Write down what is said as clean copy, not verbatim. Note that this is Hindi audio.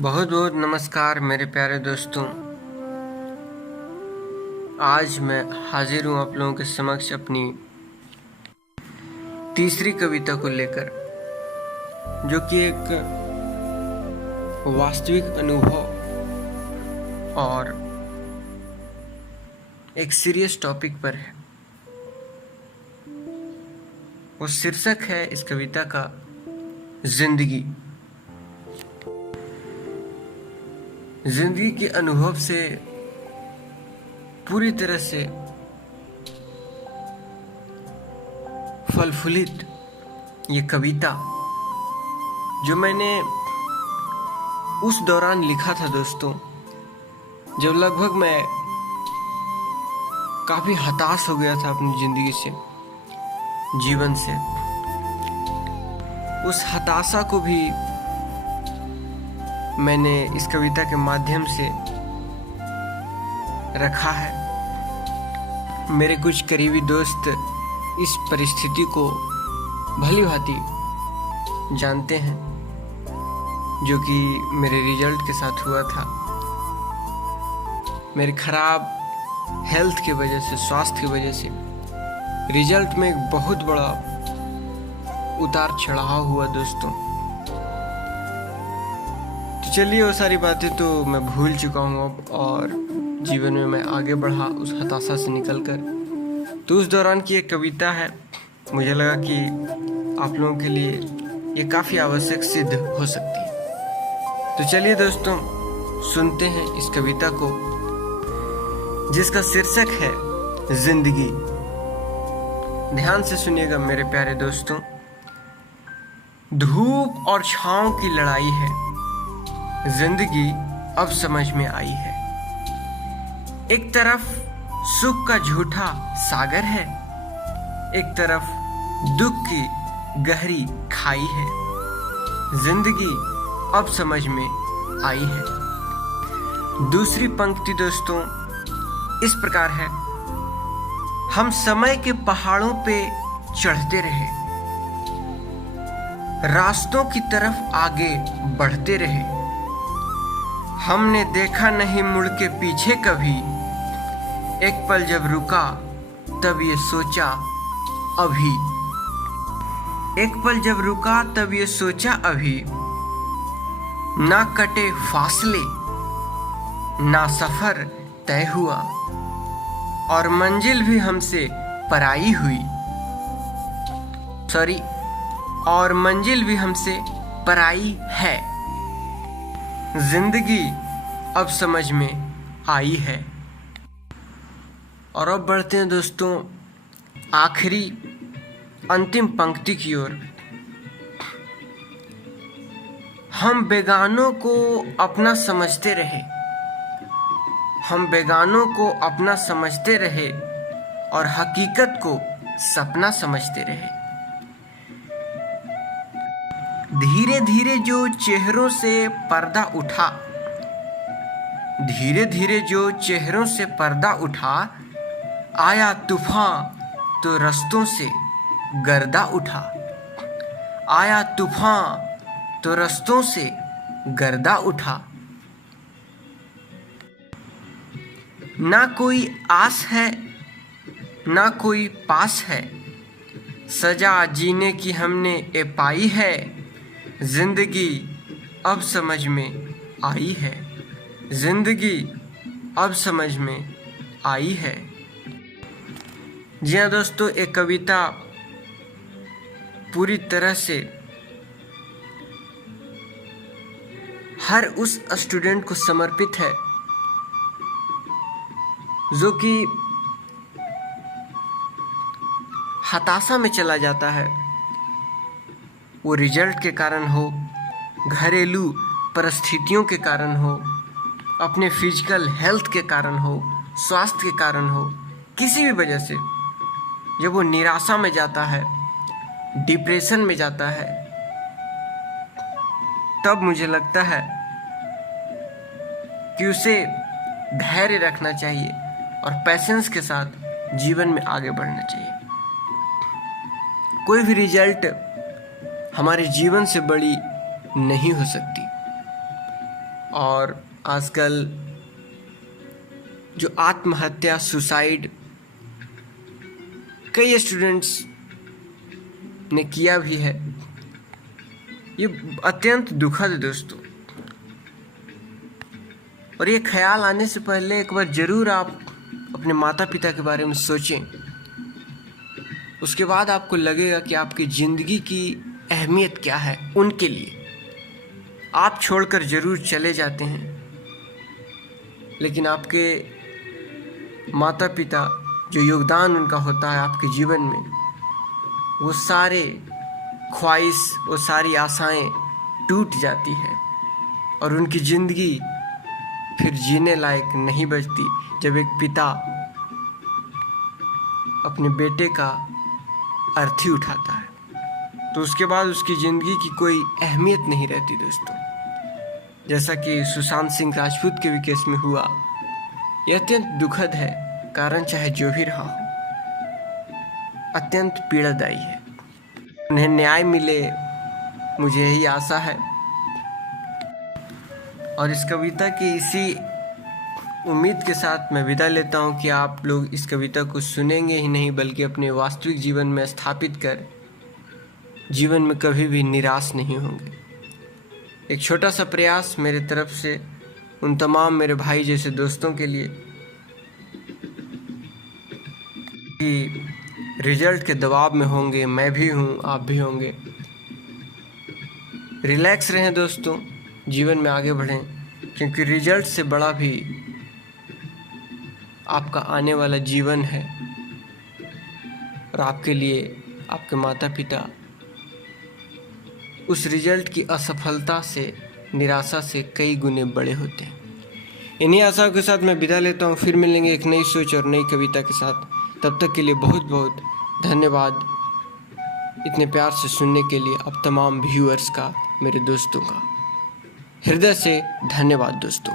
बहुत बहुत नमस्कार मेरे प्यारे दोस्तों। आज मैं हाजिर हूँ आप लोगों के समक्ष अपनी तीसरी कविता को लेकर, जो कि एक वास्तविक अनुभव और एक सीरियस टॉपिक पर है। वो शीर्षक है इस कविता का जिंदगी। जिंदगी के अनुभव से पूरी तरह से फलफुलित ये कविता जो मैंने उस दौरान लिखा था दोस्तों, जब लगभग मैं काफी हताश हो गया था अपनी जिंदगी से, जीवन से। उस हताशा को भी मैंने इस कविता के माध्यम से रखा है। मेरे कुछ करीबी दोस्त इस परिस्थिति को भली भांति जानते हैं, जो कि मेरे रिजल्ट के साथ हुआ था। मेरे खराब हेल्थ की वजह से, स्वास्थ्य की वजह से रिजल्ट में एक बहुत बड़ा उतार चढ़ाव हुआ दोस्तों। तो चलिए, वो सारी बातें तो मैं भूल चुका हूँ अब, और जीवन में मैं आगे बढ़ा उस हताशा से निकलकर। तो उस दौरान की एक कविता है, मुझे लगा कि आप लोगों के लिए ये काफ़ी आवश्यक सिद्ध हो सकती है। तो चलिए दोस्तों, सुनते हैं इस कविता को, जिसका शीर्षक है जिंदगी। ध्यान से सुनिएगा मेरे प्यारे दोस्तों। धूप और छांव की लड़ाई है, जिंदगी अब समझ में आई है। एक तरफ सुख का झूठा सागर है, एक तरफ दुख की गहरी खाई है। जिंदगी अब समझ में आई है। दूसरी पंक्ति दोस्तों इस प्रकार है। हम समय के पहाड़ों पे चढ़ते रहे, रास्तों की तरफ आगे बढ़ते रहे। हमने देखा नहीं मुड़ के पीछे कभी, एक पल जब रुका तब ये सोचा अभी। एक पल जब रुका तब ये सोचा अभी। ना कटे फासले, ना सफर तय हुआ, और मंजिल भी हमसे पराई हुई। और मंजिल भी हमसे पराई है। जिंदगी अब समझ में आई है। और अब बढ़ते हैं दोस्तों आखिरी अंतिम पंक्ति की ओर। हम बेगानों को अपना समझते रहे, हम बेगानों को अपना समझते रहे, और हकीकत को सपना समझते रहे। धीरे धीरे जो चेहरों से पर्दा उठा, धीरे धीरे जो चेहरों से पर्दा उठा, आया तूफान तो रस्तों से गर्दा उठा। आया तूफान तो रस्तों से गर्दा उठा। ना कोई आस है, ना कोई पास है, सजा जीने की हमने ये पाई है। जिंदगी अब समझ में आई है। जिंदगी अब समझ में आई है। जी हाँ दोस्तों, एक कविता पूरी तरह से हर उस स्टूडेंट को समर्पित है जो कि हताशा में चला जाता है। वो रिजल्ट के कारण हो, घरेलू परिस्थितियों के कारण हो, अपने फिजिकल हेल्थ के कारण हो, स्वास्थ्य के कारण हो, किसी भी वजह से जब वो निराशा में जाता है, डिप्रेशन में जाता है, तब मुझे लगता है कि उसे धैर्य रखना चाहिए और पैशेंस के साथ जीवन में आगे बढ़ना चाहिए। कोई भी रिजल्ट हमारे जीवन से बड़ी नहीं हो सकती। और आजकल जो आत्महत्या, सुसाइड कई स्टूडेंट्स ने किया भी है, ये अत्यंत दुखद है दोस्तों। और ये ख्याल आने से पहले एक बार ज़रूर आप अपने माता पिता के बारे में सोचें। उसके बाद आपको लगेगा कि आपकी ज़िंदगी की अहमियत क्या है उनके लिए। आप छोड़कर ज़रूर चले जाते हैं, लेकिन आपके माता पिता, जो योगदान उनका होता है आपके जीवन में, वो सारे ख्वाहिश, वो सारी आशाएं टूट जाती है और उनकी ज़िंदगी फिर जीने लायक नहीं बचती। जब एक पिता अपने बेटे का अर्थी उठाता है तो उसके बाद उसकी ज़िंदगी की कोई अहमियत नहीं रहती दोस्तों। जैसा कि सुशांत सिंह राजपूत के भी केस में हुआ। यह अत्यंत दुखद है, कारण चाहे जो भी रहा हो, अत्यंत पीड़ादायी है। उन्हें न्याय मिले, मुझे यही आशा है। और इस कविता की इसी उम्मीद के साथ मैं विदा लेता हूँ कि आप लोग इस कविता को सुनेंगे ही नहीं, बल्कि अपने वास्तविक जीवन में स्थापित कर जीवन में कभी भी निराश नहीं होंगे। एक छोटा सा प्रयास मेरे तरफ से उन तमाम मेरे भाई जैसे दोस्तों के लिए कि रिजल्ट के दबाव में होंगे, मैं भी हूँ, आप भी होंगे। रिलैक्स रहें दोस्तों, जीवन में आगे बढ़ें, क्योंकि रिजल्ट से बड़ा भी आपका आने वाला जीवन है। और आपके लिए आपके माता पिता उस रिजल्ट की असफलता से, निराशा से कई गुने बड़े होते हैं। इन्हीं आशाओं के साथ मैं विदा लेता हूँ। फिर मिलेंगे एक नई सोच और नई कविता के साथ। तब तक के लिए बहुत बहुत धन्यवाद इतने प्यार से सुनने के लिए। अब तमाम व्यूअर्स का, मेरे दोस्तों का हृदय से धन्यवाद दोस्तों।